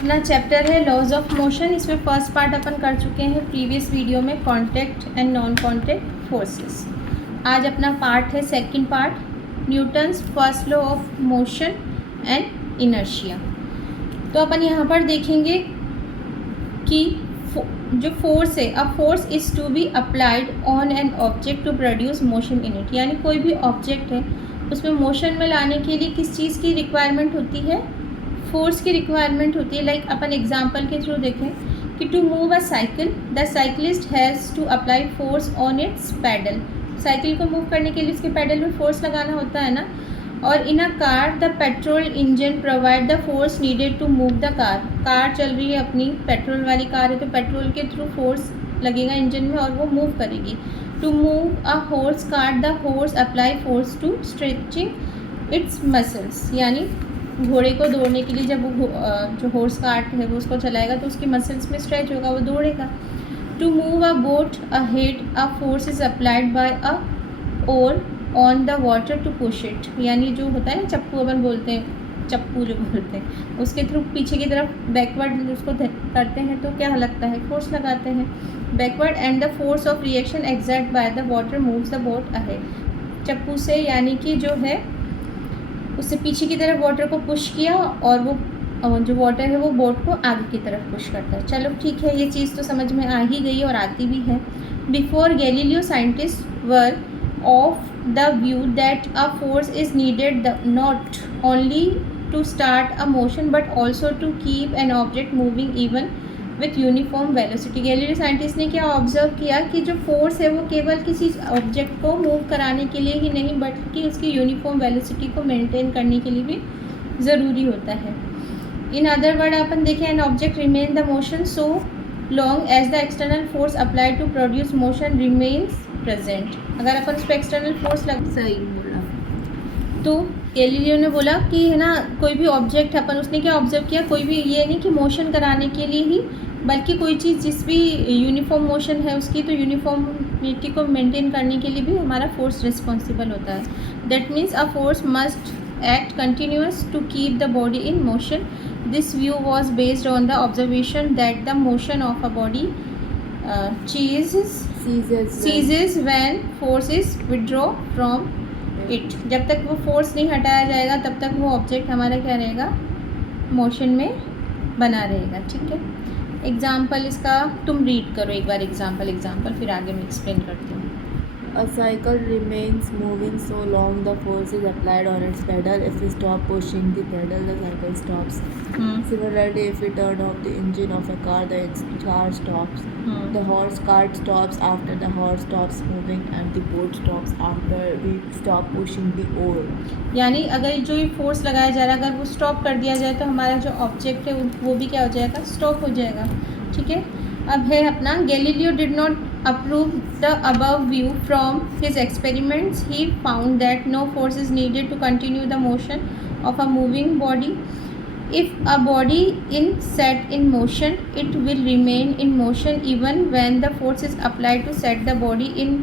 अपना चैप्टर है laws of motion. इसमें फर्स्ट पार्ट अपन कर चुके हैं प्रीवियस वीडियो में, contact and non contact forces. आज अपना पार्ट है second part, Newton's first law of motion and inertia. तो अपन यहाँ पर देखेंगे कि जो फोर्स है, a force is to be applied on an object to produce motion in it. यानी कोई भी ऑब्जेक्ट है उसमें मोशन में लाने के लिए किस चीज़ की रिक्वायरमेंट होती है? फोर्स की रिक्वायरमेंट होती है। लाइक अपन एग्जांपल के थ्रू देखें कि to move a cycle the cyclist has to apply force on its pedal. Cycle को मूव करने के लिए उसके पैडल में फोर्स लगाना होता है ना। और in a car the petrol engine provide the force needed to move the car. Car चल रही है अपनी, पेट्रोल वाली कार है, तो पेट्रोल के थ्रू फोर्स लगेगा इंजन में और वो मूव करेगी। To move a horse cart the horse apply force to stretching its muscles. यानी घोड़े को दौड़ने के लिए जब वो जो हॉर्स कार्ट है वो उसको चलाएगा तो उसकी मसल्स में स्ट्रेच होगा, वो दौड़ेगा। To move a boat ahead a force is applied by a oar on the water to push it. यानी जो होता है ना चप्पू, अपन बोलते हैं चप्पू जो बोलते हैं, उसके थ्रू पीछे की तरफ बैकवर्ड उसको करते हैं तो क्या लगता है? फोर्स लगाते हैं backward. And the force of reaction exert by the water moves the boat ahead. चप्पू से यानी कि जो है उससे पीछे की तरफ वाटर को पुश किया और वो जो वाटर है वो बोट को आगे की तरफ पुश करता है। चलो ठीक है, ये चीज़ तो समझ में आ ही गई और आती भी है। Before Galileo scientist were of the view that a force is needed not only to start a motion but also to keep an object moving even with uniform velocity. Galileo scientist ने क्या ऑब्जर्व किया कि जो फोर्स है वो केवल किसी object को मूव कराने के लिए ही नहीं बल्कि उसकी यूनिफॉर्म वेलोसिटी को मेंटेन करने के लिए भी ज़रूरी होता है। इन अदर वर्ड अपन देखें, an object remain the motion so long as the external force applied to produce motion remains present. अगर अपन उस पर एक्सटर्नल फोर्स सही बोला तो गैलीलियो ने बोला कि है ना, कोई भी ऑब्जेक्ट अपन, उसने क्या ऑब्जर्व किया, कोई भी ये नहीं कि मोशन कराने के लिए ही, बल्कि कोई चीज़ जिस भी यूनिफॉर्म मोशन है उसकी, तो यूनिफॉर्मिटी को मेंटेन करने के लिए भी हमारा फोर्स रिस्पॉन्सिबल होता है। That means a force must act continuous to keep the body in motion. This view was based on the observation that the motion of a body ceases when force is withdraw from it। जब तक वो force नहीं हटाया जाएगा तब तक वो object हमारा क्या रहेगा? मोशन में बना रहेगा। ठीक है, एग्जाम्पल इसका तुम रीड करो एक बार, एग्जाम्पल फिर आगे मैं एक्सप्लेन करती हूँ। A cycle remains moving so long the force is applied on its pedal. If we stop pushing the pedal, the cycle stops. Similarly, if we turn off the engine of a car, the car stops. The horse cart stops after the horse stops moving, and the boat stops after we stop pushing the oar. यानी अगर जो ये force लगाया जा रहा है अगर वो स्टॉप कर दिया जाए तो हमारा जो ऑब्जेक्ट है वो भी क्या हो जाएगा? स्टॉप हो जाएगा। ठीक है, अब है अपना Galileo did not approve the above view from his experiments. He found that no force is needed to continue the motion of a moving body. If a body is set in motion, it will remain in motion even when the force is applied to set the body in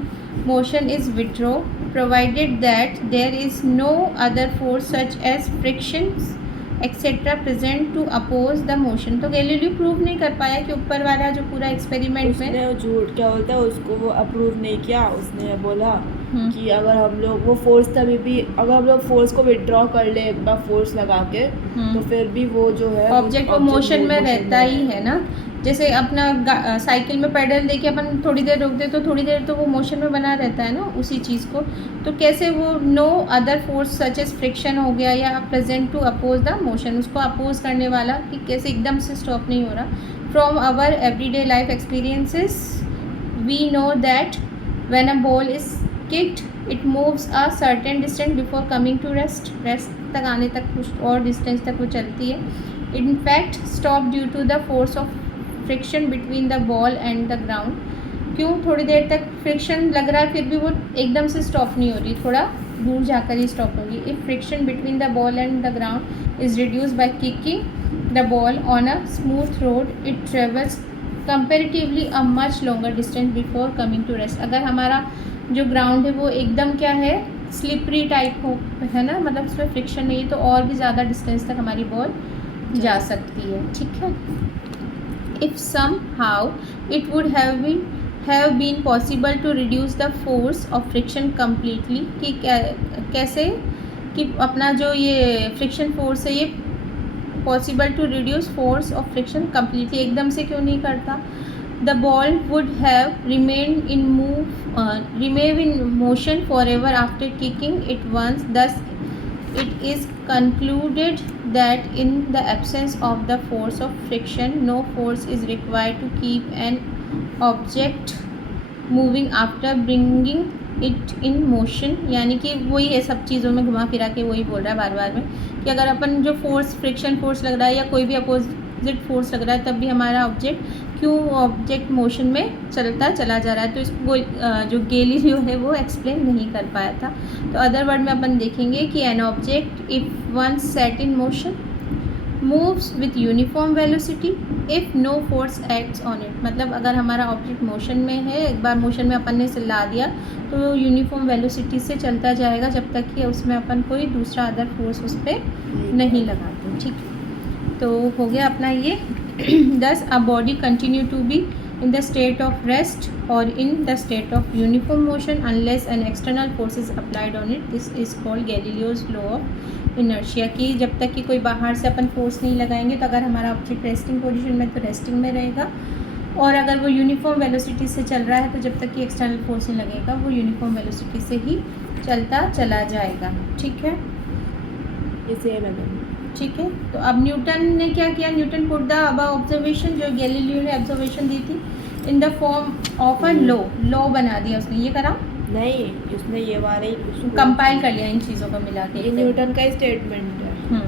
motion is withdrawn, provided that there is no other force such as frictions etcetera present to oppose the motion. तो Galileo prove नहीं कर पाया कि ऊपर वाला जो पूरा experiment में झूठ क्या बोलता है, उसको वो अप्रूव नहीं किया। उसने बोला कि अगर हम लोग वो फोर्स तभी भी, अगर हम लोग फोर्स को विड्रॉ कर ले एक बार फोर्स लगा के, तो फिर भी वो जो है ऑब्जेक्ट वो मोशन में रहता ही है ना। जैसे अपना साइकिल में पेडल देके अपन थोड़ी देर रोक दे तो थोड़ी देर तो वो मोशन में बना रहता है ना उसी चीज़ को। तो कैसे वो no other force such as friction हो गया या present to oppose the motion, उसको अपोज करने वाला कि कैसे एकदम से स्टॉप नहीं हो रहा। From our everyday life experiences we know that when a ball is kicked it moves a certain distance before coming to rest तक आने तक कुछ और डिस्टेंस तक वो चलती है। In fact stop due to the force of friction between the ball and the ground. क्यों थोड़ी देर तक फ्रिक्शन लग रहा है फिर भी वो एकदम से स्टॉप नहीं हो रही, थोड़ा दूर जाकर ही स्टॉप होगी। If friction between the ball and the ground is reduce by kicking the ball on a smooth road it travels comparatively a much longer distance before coming to rest. अगर हमारा जो ग्राउंड है वो एकदम क्या है, slippery type हो है ना, मतलब उसमें फ्रिक्शन नहीं है, तो और भी ज़्यादा डिस्टेंस तक हमारी बॉल जा सकती है, ठीक है। If somehow it would have been possible to reduce the force of friction completely, कि कैसे कि अपना जो ये फ्रिक्शन फोर्स है ये possible to reduce force of friction completely, एकदम से क्यों नहीं करता। The ball would have remain in motion for ever after kicking it once, thus it is concluded that in the absence of the force of friction no force is required to keep an object moving after bringing it in motion। यानी कि वही है, सब चीज़ों में घुमा फिरा के वही बोल रहा है बार बार में कि अगर अपन जो फोर्स फ्रिक्शन फोर्स लग रहा है या कोई भी अपोजिट फोर्स लग रहा है तब भी हमारा ऑब्जेक्ट ऑब्जेक्ट मोशन में चलता चला जा रहा है। तो इसको जो गैलीलियो है वो एक्सप्लेन नहीं कर पाया था। तो अदर वर्ड में अपन देखेंगे कि an object if one set in motion moves with uniform velocity if no force acts on it, मतलब अगर हमारा ऑब्जेक्ट मोशन में है, एक बार मोशन में अपन ने इसे ला दिया तो यूनिफॉर्म वेलोसिटी से चलता जाएगा जब तक कि उसमें अपन कोई दूसरा अदर फोर्स उस पर नहीं लगाते, ठीक है। तो हो गया अपना ये thus a body continue to be in the state of rest or in the state of uniform motion unless an external force is applied on it। this is called Galileo's law of inertia, कि जब तक कि कोई बाहर से अपन force नहीं लगाएंगे तो अगर हमारा ऑब्जेक्ट रेस्टिंग पोजीशन में तो रेस्टिंग में रहेगा, और अगर वो यूनिफॉर्म वेलोसिटी से चल रहा है तो जब तक कि एक्सटर्नल फोर्स नहीं लगेगा वो यूनिफॉर्म वेलोसिटी से ही चलता चला जाएगा, ठीक है। इसे ठीक है। तो अब न्यूटन ने क्या किया, न्यूटन पुट द अब ऑब्जर्वेशन जो गैलीलियो ने ऑब्जर्वेशन दी थी in the form of a law बना दिया उसने, ये करा नहीं, उसने ये वाले कंपाइल कर लिया इन चीज़ों को मिला के, ये न्यूटन का स्टेटमेंट है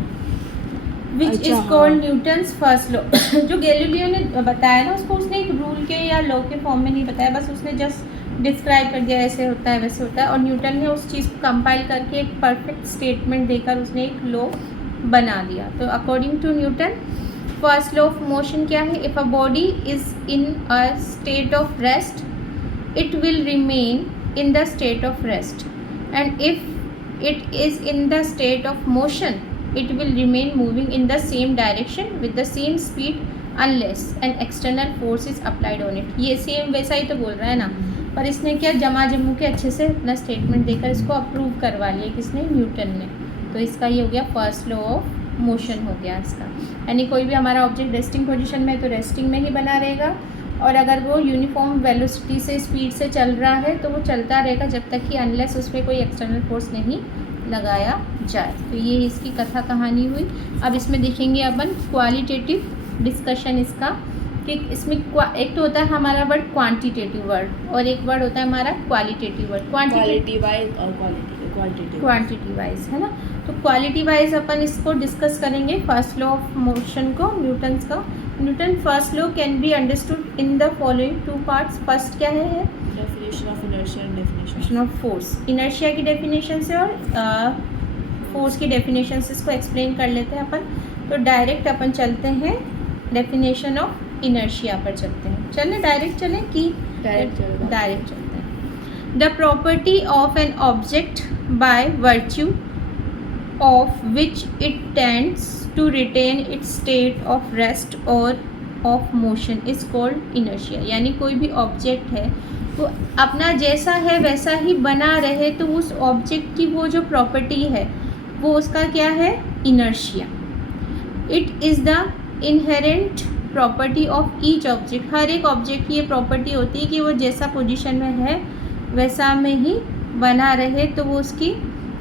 which is called Newton's first law. जो गैलीलियो ने बताया ना उसको उसने एक रूल के या लॉ के फॉर्म में नहीं बताया, बस उसने जस्ट डिस्क्राइब कर दिया ऐसे होता है वैसे होता है, और न्यूटन ने उस चीज़ को कंपाइल करके एक परफेक्ट स्टेटमेंट देकर उसने एक लॉ बना दिया। तो according to Newton first law of motion क्या है, if a body is in a state of rest it will remain in the state of rest, and if it is in the state of motion it will remain moving in the same direction with the same speed unless an external force is applied on it। ये same वैसा ही तो बोल रहा है ना, पर इसने क्या जमा जम्मू के अच्छे से अपना स्टेटमेंट देकर इसको अप्रूव करवा लिया किसने, न्यूटन ने। तो इसका ये हो गया फर्स्ट लॉ ऑफ मोशन हो गया इसका, यानी कोई भी हमारा ऑब्जेक्ट रेस्टिंग पोजिशन में है तो रेस्टिंग में ही बना रहेगा, और अगर वो यूनिफॉर्म वेलोसिटी से स्पीड से चल रहा है तो वो चलता रहेगा जब तक कि अनलेस उस पर कोई एक्सटर्नल फोर्स नहीं लगाया जाए। तो ये इसकी कथा कहानी हुई। अब इसमें देखेंगे अपन क्वालिटेटिव डिस्कशन इसका, कि इसमें एक तो होता है हमारा वर्ड क्वांटिटेटिव वर्ड और एक वर्ड होता है हमारा क्वालिटेटिव वर्ड। क्वालिटी वाइज और क्वांटिटी वाइज है ना। तो क्वालिटी वाइज अपन इसको डिस्कस करेंगे फर्स्ट लॉ ऑफ मोशन को, न्यूटन्स का। Newton first law can be understood in the following two parts. First क्या है, definition of inertia and definition of force. Inertia की डेफिनेशन से और फोर्स की डेफिनेशन से इसको एक्सप्लेन कर लेते हैं अपन। तो डायरेक्ट अपन चलते हैं डेफिनेशन ऑफ इनर्शिया पर चलते हैं। चलें डायरेक्ट चलें कि डायरेक्ट चलते हैं। The property of an object by virtue of which it tends to retain its state of rest or of motion is called inertia। यानी कोई भी ऑब्जेक्ट है वो अपना जैसा है वैसा ही बना रहे तो उस ऑब्जेक्ट की वो जो प्रॉपर्टी है वो उसका क्या है, inertia. It is the inherent property of each object. हर एक ऑब्जेक्ट की ये प्रॉपर्टी होती है कि वो जैसा पोजीशन में है वैसा में ही बना रहे, तो वो उसकी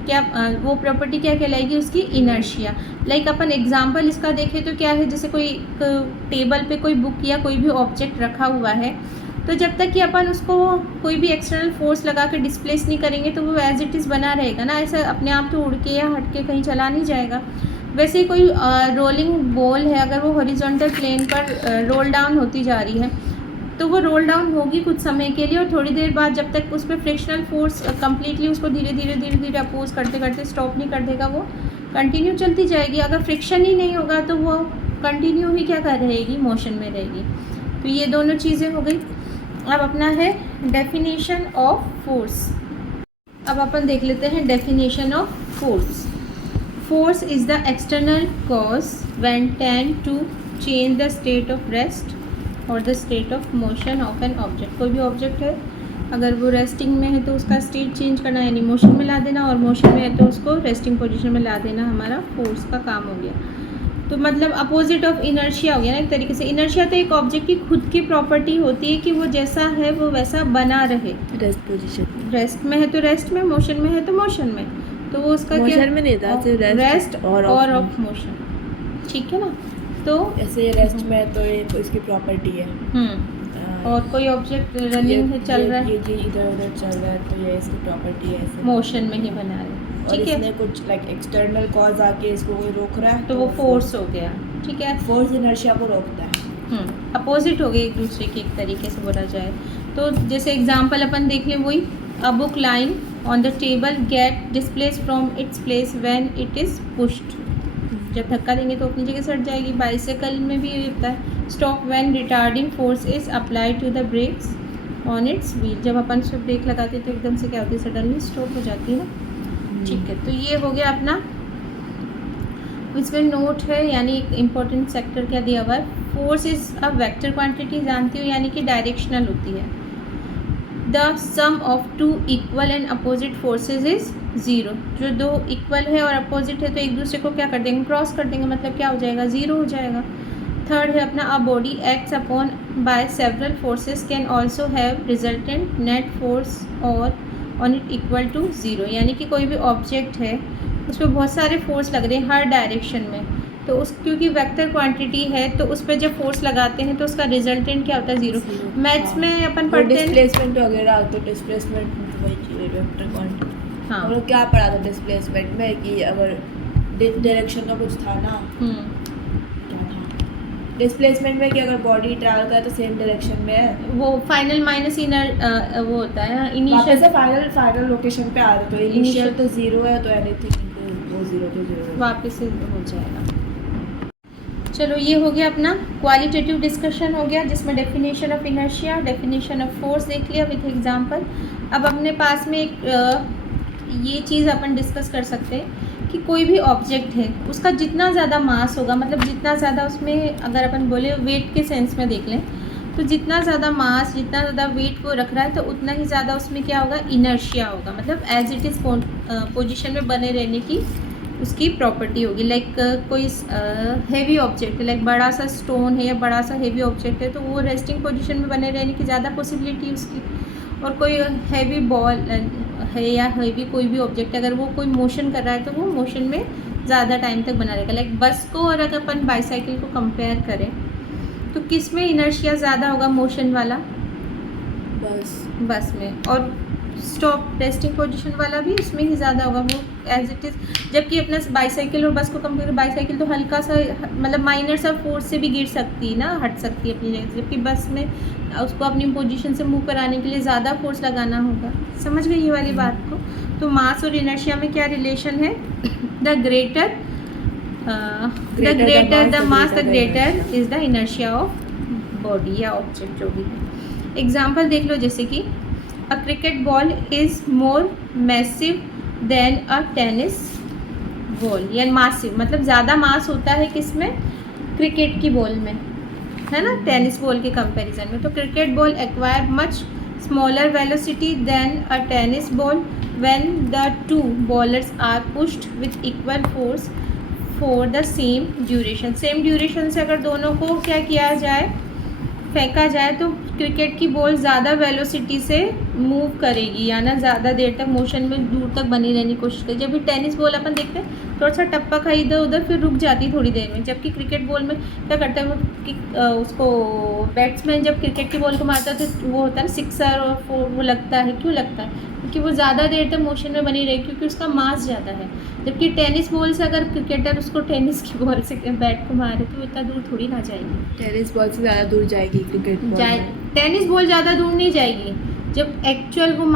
क्या वो प्रॉपर्टी क्या कहलाएगी, उसकी इनर्शिया। लाइक अपन एग्जांपल इसका देखें तो क्या है, जैसे कोई टेबल पे कोई बुक या कोई भी ऑब्जेक्ट रखा हुआ है तो जब तक कि अपन उसको कोई भी एक्सटर्नल फोर्स लगा के डिस्प्लेस नहीं करेंगे तो वो एज इट इज़ बना रहेगा ना, ऐसा अपने आप तो उड़ के या हट के कहीं चला नहीं जाएगा। वैसे ही कोई रोलिंग बॉल है, अगर वो हॉरिजॉन्टल प्लेन पर रोल डाउन होती जा रही है तो वो रोल डाउन होगी कुछ समय के लिए, और थोड़ी देर बाद जब तक उस पर फ्रिक्शनल फोर्स कम्प्लीटली उसको धीरे धीरे अपोज करते करते स्टॉप नहीं कर देगा, वो कंटिन्यू चलती जाएगी। अगर फ्रिक्शन ही नहीं होगा तो वो कंटिन्यू ही क्या कर रहेगी, मोशन में रहेगी। तो ये दोनों चीज़ें हो गई। अब अपना है डेफिनेशन ऑफ फोर्स। अब अपन देख लेते हैं definition of force. Force is the external cause when tend to change the state of rest और the state of motion of an object. कोई भी ऑब्जेक्ट है, अगर वो रेस्टिंग में है तो उसका स्टेट चेंज करना यानी मोशन में ला देना, और मोशन में है तो उसको रेस्टिंग पोजीशन में ला देना हमारा फोर्स का काम हो गया। तो मतलब अपोजिट ऑफ इनर्शिया हो गया ना एक तरीके से। इनर्शिया तो एक ऑब्जेक्ट की खुद की प्रॉपर्टी होती है कि वो जैसा है वो वैसा बना रहे। रेस्ट पोजीशन, रेस्ट में है तो रेस्ट में, मोशन में है तो मोशन में, तो वो उसका क्या, मोशन में नहीं था, सिर्फ रेस्ट और ऑफ मोशन, ठीक है ना। तो ऐसे ये रेस्ट में है तो ये इसकी प्रॉपर्टी है। और कोई ऑब्जेक्ट रनिंग है, चल रहा है, ये इधर उधर चल रहा है तो ये इसकी प्रॉपर्टी है, ऐसे मोशन में ही बना रहे, ठीक है। इसने कुछ लाइक एक्सटर्नल कॉज आके इसको कोई रोक रहा है तो वो फोर्स हो गया, ठीक है। फोर्स इनर्शिया को रोकता है। अपोजिट हो गए एक दूसरे के, एक तरीके से बोला जाए तो। जैसे एग्जांपल अपन देख लें वही, a book lying on the table get displace from its place when it is pushed. जब धक्का देंगे तो अपनी जगह से हट जाएगी। बाइसाइकिल में भी ये होता है, stop when retarding force is applied to the brakes on its wheel. जब अपन उस पर ब्रेक लगाते हैं तो एकदम से क्या होती है, सडनली स्टॉप हो जाती है ना, ठीक है। तो ये हो गया अपना, इसमें नोट है यानी एक इम्पोर्टेंट सेक्टर क्या दिया हुआ है, force is a vector quantity, जानती हो, यानी कि डायरेक्शनल होती है। The sum of two equal and opposite forces is zero. जो दो इक्वल है और अपोजिट है तो एक दूसरे को क्या कर देंगे, क्रॉस कर देंगे, मतलब क्या हो जाएगा, ज़ीरो हो जाएगा। थर्ड है अपना, a body acts upon by several forces can also have resultant net force और on it equal to zero. यानी कि कोई भी ऑब्जेक्ट है उस पर बहुत सारे फोर्स लग रहे हैं हर डायरेक्शन में, तो उस क्योंकि वेक्टर क्वांटिटी है तो उस पर जब फोर्स लगाते हैं तो उसका रिजल्टेंट क्या होता है, ज़ीरो। मैथ्स में अपन पढ़ते हैं डिस्प्लेसमेंट वगैरह, तो डिस्प्लेसमेंट वही चीज़ है, वेक्टर क्वांटिटी। हाँ, हम लोग क्या पढ़ा था डिस्प्लेसमेंट में कि अगर डायरेक्शन का कुछ था ना, क्या था डिस्प्लेसमेंट में कि अगर बॉडी ट्रैवल करे तो सेम डायरेक्शन में है, वो फाइनल माइनस इनर वो होता है वापस इनिशियल से फाइनल लोकेशन पे आ रहा, तो इनिशियल तो जीरो है, तो एनीथिंग वो जीरो तो जीरो वापस से हो जाएगा। चलो ये हो गया अपना क्वालिटेटिव डिस्कशन हो गया, जिसमें definition of inertia, definition of force देख लिया विथ एग्जांपल। अब अपने पास में एक ये चीज़ अपन डिस्कस कर सकते हैं कि कोई भी ऑब्जेक्ट है उसका जितना ज़्यादा मास होगा, मतलब जितना ज़्यादा उसमें, अगर अपन बोले वेट के सेंस में देख लें तो जितना ज़्यादा मास, जितना ज़्यादा वेट वो रख रहा है तो उतना ही ज़्यादा उसमें क्या होगा, इनर्शिया होगा, मतलब एज इट इज़ पोजीशन में बने रहने की उसकी प्रॉपर्टी होगी। लाइक कोई हैवी ऑब्जेक्ट है, लाइक बड़ा सा स्टोन है या बड़ा सा हैवी ऑब्जेक्ट है तो वो रेस्टिंग पोजीशन में बने रहने की ज़्यादा पॉसिबिलिटी उसकी। और कोई हैवी बॉल है या हैवी कोई भी ऑब्जेक्ट अगर वो कोई मोशन कर रहा है तो वो मोशन में ज़्यादा टाइम तक बना रहेगा। लाइक बस को और अगर अपन बाईसाइकिल को कंपेयर करें तो किस में इनर्शिया ज़्यादा होगा, मोशन वाला बस में, और स्टॉप रेस्टिंग पोजीशन वाला भी उसमें ही ज़्यादा होगा वो एज इट इज़। जबकि अपना बाईसाइकिल और बस को कंपेयर, बाईसाइकिल तो हल्का सा मतलब माइनर सा फोर्स से भी गिर सकती है ना, हट सकती है अपनी जगह से, जबकि बस में उसको अपनी पोजीशन से मूव कराने के लिए ज़्यादा फोर्स लगाना होगा। समझ गई ये वाली बात को। तो मास और इनर्शिया में क्या रिलेशन है, the greater the mass the greater is the inertia of body या ऑब्जेक्ट जो भी है। एग्जाम्पल देख लो, जैसे कि a cricket ball is more massive than a tennis ball, या मासिव मतलब ज़्यादा मास होता है किसमें, क्रिकेट की बॉल में, है ना, टेनिस बॉल के कंपैरिजन में। तो cricket ball acquire much smaller velocity than a tennis ball when the two bowlers are pushed with equal force for the same duration. Same duration से अगर दोनों को क्या किया जाए, फेंका जाए, तो क्रिकेट की बॉल ज़्यादा वेलोसिटी से मूव करेगी या ना ज़्यादा देर तक मोशन में दूर तक बनी रहने की कोशिश करेगी। जब भी टेनिस बॉल अपन देखते हैं थोड़ा सा टप्पा खा इधर उधर फिर रुक जाती थोड़ी देर में, जबकि क्रिकेट बॉल में क्या करता है वो उसको बैट्समैन जब क्रिकेट की बॉल को मारता है तो वो होता है ना सिक्सर और वो लगता है, क्यों लगता है, क्योंकि वो ज़्यादा देर तक मोशन में बनी रहेगी क्योंकि उसका मास ज़्यादा है। जबकि टेनिस बॉल से अगर क्रिकेटर उसको टेनिस की बॉल से बैट को मारे तो इतना दूर थोड़ी ना जाएगी, टेनिस बॉल से ज़्यादा दूर जाएगी क्रिकेट बॉल। टेनिस बॉल ज़्यादा दूर नहीं जाएगी, जब एक्चुअल वो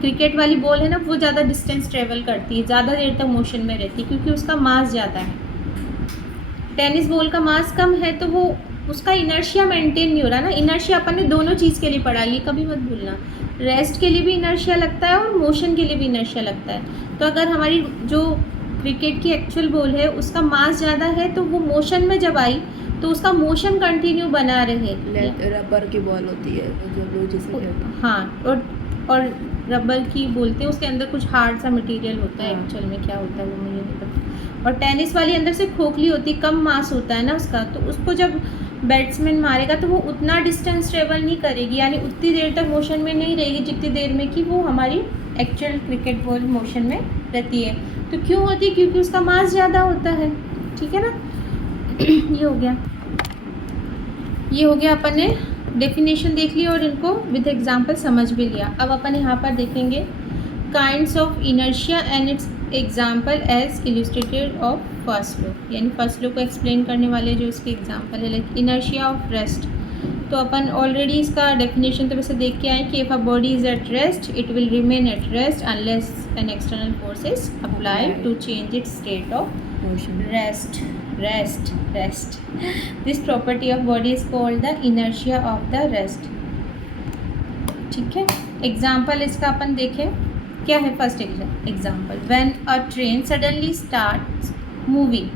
क्रिकेट वाली बॉल है ना वो ज़्यादा डिस्टेंस ट्रेवल करती है, ज़्यादा देर तक मोशन में रहती है क्योंकि उसका मास ज़्यादा है। टेनिस बॉल का मास कम है तो वो उसका इनर्शिया मेंटेन नहीं हो रहा ना। इनर्शिया अपन ने दोनों चीज़ के लिए पढ़ा, ये कभी मत भूलना, रेस्ट के लिए भी इनर्शिया लगता है और मोशन के लिए भी इनर्शिया लगता है। तो अगर हमारी जो क्रिकेट की एक्चुअल बॉल है उसका मास ज़्यादा है, तो वो मोशन में जब आई तो उसका मोशन कंटिन्यू बना रहे। रबर की बॉल होती है जो लोग जिसे कहते हैं। हाँ, और रबर की बोलते हैं, उसके अंदर कुछ हार्ड सा मटेरियल होता है, हाँ। एक्चुअल में क्या होता है वो मुझे नहीं पता। और टेनिस वाली अंदर से खोखली होती, कम मास होता है ना उसका, तो उसको जब बैट्समैन मारेगा तो वो उतना डिस्टेंस ट्रेवल नहीं करेगी, यानी उतनी देर तक मोशन में नहीं रहेगी जितनी देर में कि वो हमारी एक्चुअल क्रिकेट बॉल मोशन में रहती है। तो क्यों होती है? क्योंकि उसका मास ज़्यादा होता है। ठीक है ना। ये हो गया अपन ने डेफिनेशन देख ली और इनको विद एग्जांपल समझ भी लिया। अब अपन यहाँ पर देखेंगे kinds of inertia and its example as illustrated of first law, यानी फर्स्ट लॉ को एक्सप्लेन करने वाले जो इसके एग्जांपल है, लाइक इनर्शिया ऑफ रेस्ट। तो अपन ऑलरेडी इसका डेफिनेशन तो वैसे देख के आए कि if a body is at rest it will remain at rest unless an external force is applied to change its state of motion. rest. This property of body is called the inertia of the rest. ठीक है। Example इसका अपन देखें क्या है। First example, when a train suddenly starts moving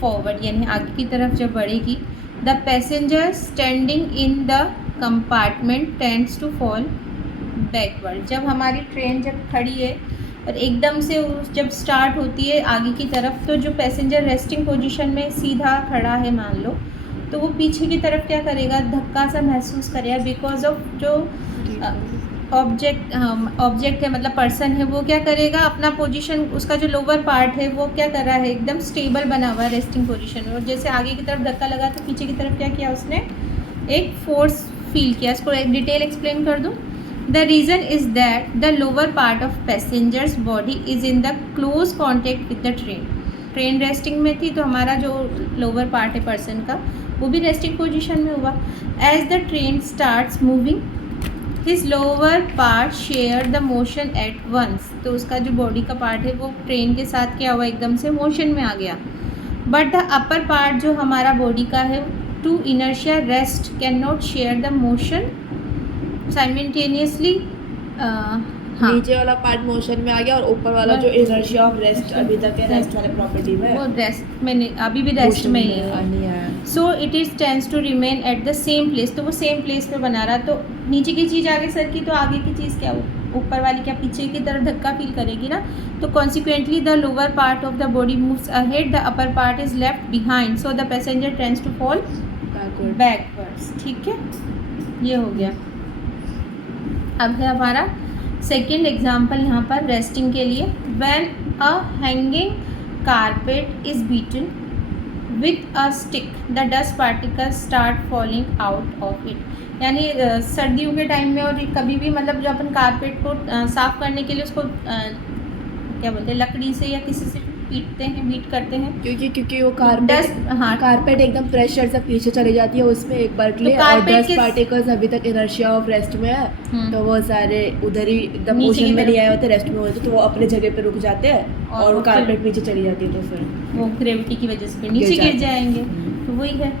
forward, यानी आगे की तरफ जब बढ़ेगी, the passenger standing in the compartment tends to fall backward. जब हमारी ट्रेन जब खड़ी है और एकदम से जब स्टार्ट होती है आगे की तरफ, तो जो पैसेंजर रेस्टिंग पोजीशन में सीधा खड़ा है मान लो, तो वो पीछे की तरफ क्या करेगा, धक्का सा महसूस करेगा, बिकॉज ऑफ जो ऑब्जेक्ट है मतलब पर्सन है, वो क्या करेगा, अपना पोजीशन, उसका जो लोअर पार्ट है वो क्या कर रहा है, एकदम स्टेबल बना हुआ है रेस्टिंग पोजीशन में। और जैसे आगे की तरफ धक्का लगा तो पीछे की तरफ क्या किया उसने, एक फोर्स फील किया। इसको एक डिटेल एक्सप्लेन कर दूँ। The reason is that the lower part of passenger's body is in the close contact with the train. Train resting में थी तो हमारा जो लोअर पार्ट है पर्सन का वो भी रेस्टिंग पोजीशन में हुआ। As the train starts moving, his lower part share the motion at once. तो उसका जो बॉडी का पार्ट है वो ट्रेन के साथ क्या हुआ, एकदम से मोशन में आ गया। But the upper part जो हमारा बॉडी का है, to inertia rest cannot share the motion simultaneously. हाँ, नीचे वाला पार्ट मोशन में आ गया और ऊपर वाला जो इनर्शिया ऑफ रेस्ट अभी तक है रेस्ट वाले प्रॉपर्टी में, वो रेस्ट में नहीं, अभी भी रेस्ट में ही है। So it is tends to remain at the same place. तो वो सेम प्लेस पे बना रहा, तो नीचे की चीज़ आगे सर की, तो आगे की चीज़ क्या, ऊपर वाली क्या पीछे की तरफ धक्का फील करेगी ना। तो consequently the lower part of the body moves ahead, the upper part is left behind, so the passenger tends to fall backwards. ठीक है, ये हो गया। अब है हमारा सेकेंड एग्जाम्पल यहाँ पर रेस्टिंग के लिए। When a hanging carpet is beaten with a stick the dust particles start falling out of it. यानी सर्दियों के टाइम में और कभी भी मतलब जो अपन कारपेट को साफ़ करने के लिए उसको क्या बोलते हैं, लकड़ी से या किसी से पीटते हैं, बीट करते हैं, क्योंकि वो कारपेट, हाँ, कारपेट एकदम प्रेशर से पीछे चली जाती है उसमें एक बार के लिए, और डस्ट पार्टिकल्स अभी तक इनर्शिया ऑफ रेस्ट में है, तो वो सारे उधर ही एकदम मोशन में नहीं आए होते, रेस्ट में होते, तो वो अपने जगह पे रुक जाते हैं और वो कारपेट पीछे चली जाती है, तो फिर वो ग्रेविटी की वजह से नीचे गिर जाएंगे। तो वही है।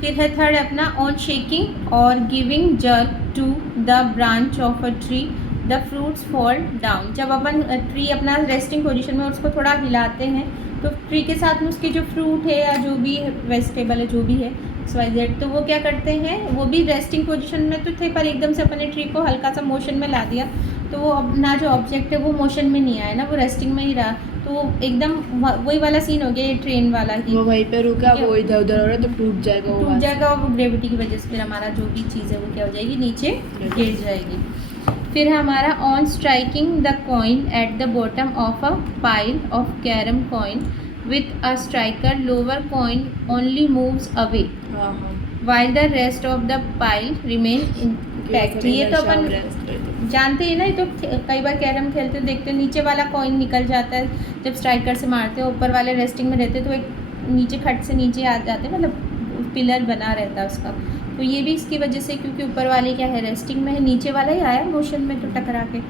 फिर है थर्ड अपना, ऑन शेकिंग और giving jerk to the branch of a tree the fruits fall down. जब अपन ट्री अपना रेस्टिंग पोजीशन में उसको थोड़ा हिलाते हैं तो ट्री के साथ में उसके जो फ्रूट है या जो भी वेजिटेबल है जो भी है XYZ, तो वो क्या करते हैं, वो भी रेस्टिंग पोजीशन में तो थे पर एकदम से अपने ट्री को हल्का सा मोशन में ला दिया, तो वो अपना जो ऑब्जेक्ट है वो मोशन में नहीं आया ना, वो रेस्टिंग में ही रहा, तो वो एकदम वही वाला सीन हो गया, ये ट्रेन वाला ही, वो वहीं पे रुका, वो इधर उधर हो रहा है तो टूट जाएगा, और वो ग्रेविटी की वजह से फिर हमारा जो भी चीज़ है वो क्या हो जाएगी, नीचे गिर जाएगी। फिर है हमारा, on striking the coin at the bottom of a pile of carrom coin with a striker, lower coin only moves away while the rest of the pile remain intact। ये तो अपन जानते हैं ना, ये तो कई बार कैरम खेलते देखते हैं, नीचे वाला कॉइन निकल जाता है जब स्ट्राइकर से मारते हैं, ऊपर वाले रेस्टिंग में रहते हैं, तो एक नीचे खट से नीचे आ जाते हैं, मतलब पिलर बना रहता है उसका। तो ये भी इसकी वजह से, क्योंकि ऊपर वाले क्या है रेस्टिंग में है, नीचे वाला ही आया मोशन में तो टकरा के।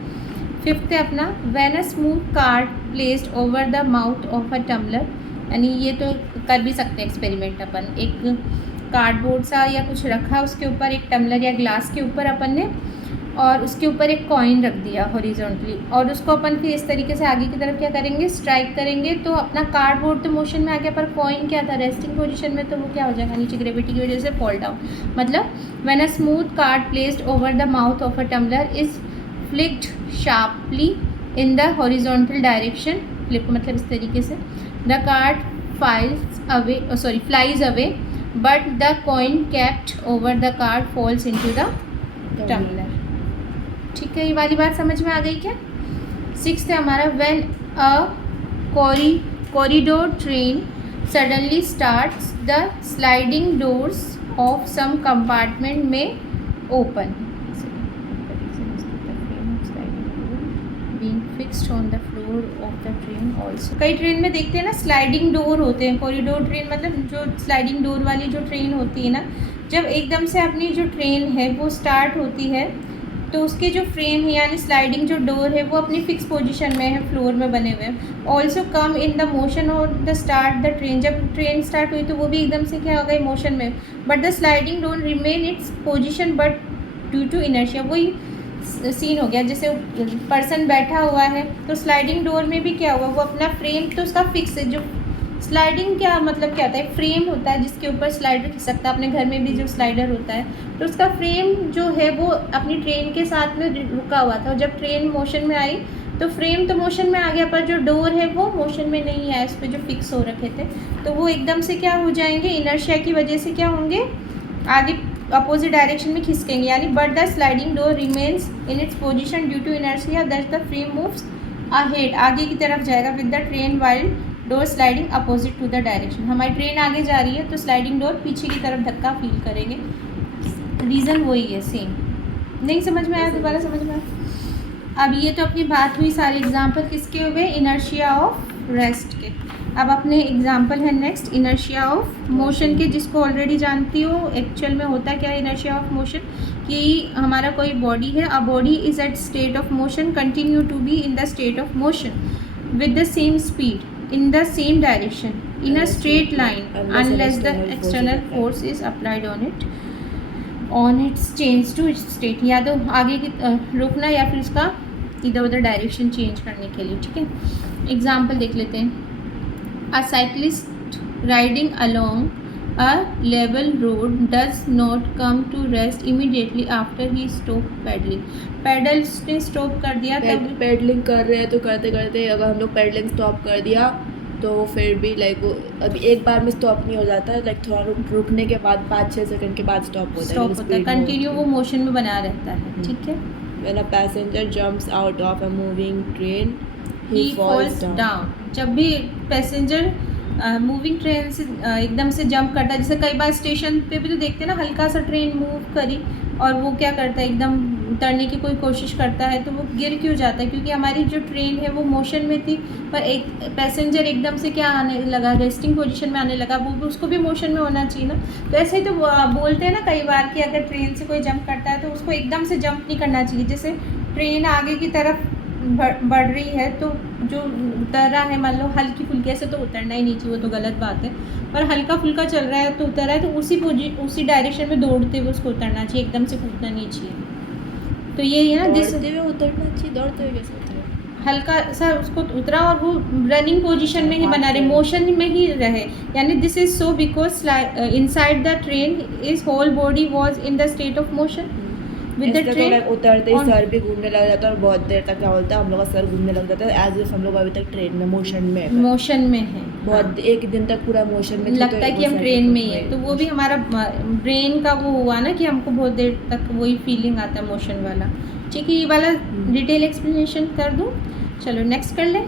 फिफ्थ है अपना, when a smooth card placed over the mouth of a tumbler, यानी ये तो कर भी सकते हैं एक्सपेरिमेंट अपन, एक कार्डबोर्ड सा या कुछ रखा उसके ऊपर, एक टम्बलर या ग्लास के ऊपर अपन ने और उसके ऊपर एक कॉइन रख दिया हॉरिजॉन्टली, और उसको अपन फिर इस तरीके से आगे की तरफ क्या करेंगे, स्ट्राइक करेंगे, तो अपना कार्डबोर्ड तो मोशन में आ गया, पर कॉइन क्या था, रेस्टिंग पोजीशन में, तो वो क्या हो जाएगा, नीचे ग्रेविटी की वजह से फॉल डाउन। मतलब when a smooth card placed over the mouth of a tumbler is flicked sharply in the horizontal direction, flip मतलब इस तरीके से, the card flies away but the coin kept over the card falls into the tumbler. ठीक है, ये वाली बात समझ में आ गई क्या। 6th है हमारा, when a corridor train suddenly starts the sliding doors of some compartment में open, fixed on the floor of the train also. कई ट्रेन में देखते हैं ना स्लाइडिंग डोर होते हैं, कॉरिडोर ट्रेन मतलब जो स्लाइडिंग डोर वाली जो ट्रेन होती है ना, जब एकदम से अपनी जो ट्रेन है वो स्टार्ट होती है तो उसके जो फ्रेम है यानी स्लाइडिंग जो डोर है वो अपनी फिक्स पोजीशन में है, फ्लोर में बने हुए हैं। Also come in the motion और द स्टार्ट द ट्रेन, जब ट्रेन स्टार्ट हुई तो वो भी एकदम से क्या हो गई, मोशन में, but the sliding door remain its position but due to inertia. वही सीन हो गया, जैसे पर्सन बैठा हुआ है तो स्लाइडिंग डोर में भी क्या हुआ, वो अपना फ्रेम तो उसका फिक्स है। जो स्लाइडिंग क्या मतलब क्या होता है, फ्रेम होता है जिसके ऊपर स्लाइडर खिसकता है, अपने घर में भी जो स्लाइडर होता है, तो उसका फ्रेम जो है वो अपनी ट्रेन के साथ में रुका हुआ था, और जब ट्रेन मोशन में आई तो फ्रेम तो मोशन में आ गया, पर जो डोर है वो मोशन में नहीं आया, उस पर जो फिक्स हो रखे थे, तो वो एकदम से क्या हो जाएंगे, इनर्शिया की वजह से क्या होंगे, आगे अपोजिट डायरेक्शन में खिसकेंगे, यानी but the sliding door remains in its position due to inertia that the frame moves ahead, आगे की तरफ जाएगा with the train while door sliding opposite to the direction. हमारी ट्रेन आगे जा रही है तो स्लाइडिंग डोर पीछे की तरफ धक्का फील करेंगे, रीज़न वही है, सेम। नहीं समझ में आया, दोबारा समझ में आया। अब ये तो अपनी बात हुई सारे एग्जाम्पल किसके हुए, इनर्शिया ऑफ रेस्ट के। अब अपने एग्जाम्पल है नेक्स्ट इनर्शिया ऑफ मोशन के, जिसको ऑलरेडी जानती हो एक्चुअल में होता क्या है इनर्शिया ऑफ मोशन, कि हमारा कोई बॉडी है, a body is at state of motion continue to be in the state of motion with the same speed in the same direction in a straight line unless the external force is applied on its change to its state, या तो आगे की रुकना या फिर उसका इधर उधर डायरेक्शन चेंज करने के लिए। ठीक है, एग्जाम्पल देख लेते हैं। अ cyclist riding along a level road does not come to rest immediately after he stop pedaling। Pedals ने स्टॉप कर दिया, तब पेडलिंग कर रहे हैं तो करते करते अगर हम लोग पेडलिंग स्टॉप कर दिया तो फिर भी लाइक वो अभी एक बार में स्टॉप नहीं हो जाता, लाइक थोड़ा रुकने के बाद 5-6 सेकंड के बाद स्टॉप होता है, कंटिन्यू वो मोशन में बना रहता है। ठीक है, when a passenger jumps out of a moving train he falls down. जब भी पैसेंजर मूविंग ट्रेन से एकदम से जंप करता है, जैसे कई बार स्टेशन पे भी तो देखते हैं ना, हल्का सा ट्रेन मूव करी और वो क्या करता है, एकदम उतरने की कोई कोशिश करता है तो वो गिर क्यों जाता है, क्योंकि हमारी जो ट्रेन है वो मोशन में थी, पर एक पैसेंजर एकदम से क्या आने लगा, रेस्टिंग पोजीशन में आने लगा, वो उसको भी मोशन में होना चाहिए ना। तो ऐसे ही तो बोलते हैं ना कई बार कि अगर ट्रेन से कोई जंप करता है तो उसको एकदम से जंप नहीं करना चाहिए। जैसे ट्रेन आगे की तरफ बढ़ रही है तो जो उतर रहा है, मान लो हल्की फुल्की, ऐसे तो उतरना ही नहीं चाहिए, वो तो गलत बात है, पर हल्का फुल्का चल रहा है तो उतर रहा है तो उसी डायरेक्शन में दौड़ते हुए उसको उतरना चाहिए, एकदम से कूदना नहीं चाहिए। तो ये है ना, दौड़ते हुए उतरना चाहिए, दौड़ते हुए कैसे उतरे, हल्का सा उसको उतरा और वो रनिंग पोजीशन में ही बना रहे, मोशन में ही रहे, यानी this is so because inside the train is whole body was in the state of motion with the train. उतरते ही सर भी घूमने लग जाता है और बहुत देर तक क्या बोलता है, हम लोग का सर घूमने लग जाता है, एज इफ हम लोग अभी तक ट्रेन में मोशन में है, बहुत एक दिन तक पूरा मोशन में लगता है कि हम ट्रेन में ही है। तो वो भी हमारा ब्रेन का वो हुआ ना कि हमको बहुत देर तक वही फीलिंग आता है मोशन वाला। ठीक है, ये वाला डिटेल एक्सप्लेनेशन कर दूँ, चलो नेक्स्ट कर लें।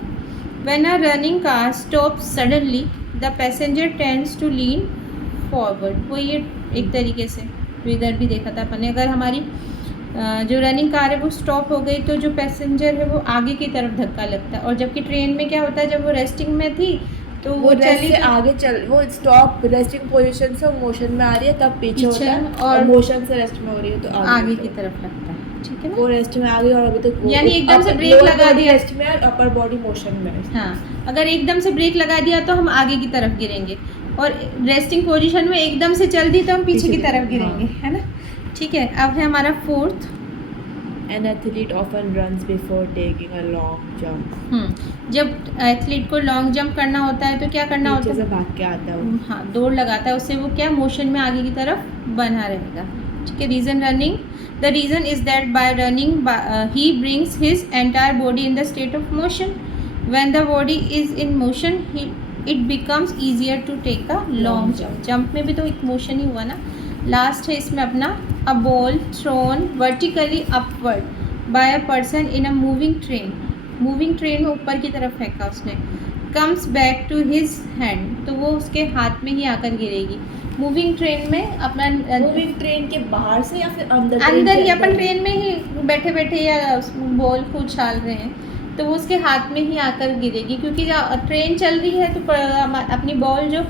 When a running car stop suddenly the passenger tends to lean forward. वो ये एक तरीके से तो इधर भी देखा था अपन ने, अगर हमारी जो रनिंग कार है वो स्टॉप हो गई तो जो पैसेंजर है वो आगे की तरफ धक्का लगता है, और जबकि ट्रेन में क्या होता है, जब वो रेस्टिंग में थी तो वो चली आगे चल, वो स्टॉप रेस्टिंग पोजीशन से मोशन में आ रही है तब पीछे होता है, और मोशन से रेस्ट में हो रही है तो आगे की तरफ लगता है। ठीक है ना, वो रेस्ट में आ गई और अभी तक यानी एकदम से ब्रेक लगा दिया, रेस्ट में और अपर बॉडी मोशन में। हाँ, अगर एकदम से ब्रेक लगा दिया तो हम आगे की तरफ गिरेंगे, और रेस्टिंग पोजीशन में एकदम से चल दी तो हम पीछे की तरफ गिरेंगे, है ना। ठीक है, अब है हमारा fourth An athlete often runs before taking a long jump. जब एथलीट को लॉन्ग जंप करना होता है तो क्या करना होता पीछे है? से भाग के आता है वो। हाँ, दौड़ लगाता है, उससे वो क्या मोशन में आगे की तरफ बना रहेगा। ठीक है, reason running, the reason is that by running he brings his entire body in the state of motion. When the body is in motion it becomes easier to take a long jump. Jump में भी तो एक motion ही हुआ ना। Last है इसमें अपना, a ball thrown vertically upward by a person in a moving train. Moving train में ऊपर की तरफ फेंका उसने, comes back to his hand, तो वो उसके हाथ में ही आकर गिरेगी। मूविंग ट्रेन में अपना मूविंग ट्रेन के बाहर से या फिर अंदर? अंदर ही, अपन ट्रेन में ही बैठे बैठे या बॉल को उछाल रहे हैं तो वो उसके हाथ में ही आकर गिरेगी, क्योंकि जब ट्रेन चल रही है तो अपनी बॉल जो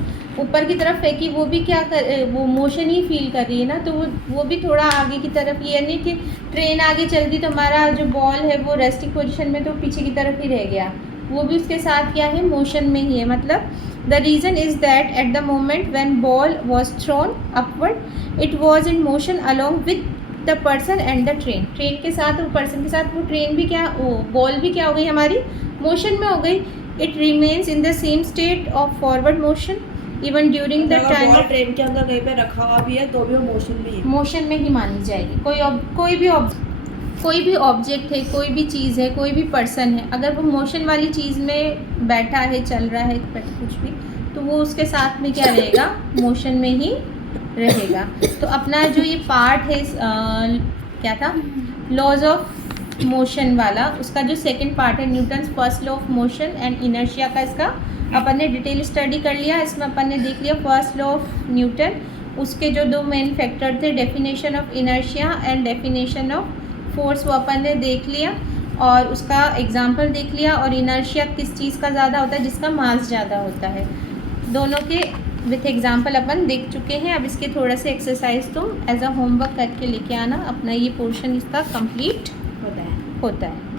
ऊपर की तरफ फेंकी वो भी क्या कर, वो मोशन ही फील कर रही है ना, तो वो भी थोड़ा आगे की तरफ, ये नहीं कि ट्रेन आगे चल रही तो हमारा जो बॉल है वो रेस्टिंग पोजीशन में तो पीछे की तरफ ही रह गया, वो भी उसके साथ क्या है, मोशन में ही है। मतलब the reason is that at the moment when ball was throne upward it was in motion along with the person and the train. Train के साथ और पर्सन के साथ वो ट्रेन भी क्या, बॉल भी क्या हो गई हमारी, मोशन में हो गई। It remains in the same state of forward motion even during the time. Train के अंदर कहीं पे रखा हुआ भी है तो भी वो मोशन में ही है। मोशन में ही मानी जाएगी। कोई भी ऑब्जेक्ट है, कोई भी चीज़ है, कोई भी पर्सन है, अगर वो मोशन वाली चीज़ में बैठा है, चल रहा है, कुछ भी, तो वो उसके साथ में क्या रहेगा, मोशन में ही रहेगा। तो अपना जो ये पार्ट है क्या था, लॉज ऑफ मोशन वाला, उसका जो सेकंड पार्ट है Newton's first law of motion and inertia का, इसका अपन ने डिटेल स्टडी कर लिया। इसमें अपन ने देख लिया फर्स्ट लॉ ऑफ न्यूटन, उसके जो दो मेन फैक्टर थे, definition of inertia and definition of force, वो अपन ने देख लिया और उसका एग्जाम्पल देख लिया। और इनर्शिया किस चीज़ का ज़्यादा होता है, जिसका मास ज़्यादा होता है। दोनों के विथ एग्जाम्पल अपन देख चुके हैं। अब इसके थोड़ा से एक्सरसाइज तुम एज अ होमवर्क करके लेके आना, अपना ये पोर्शन इसका कंप्लीट होता है।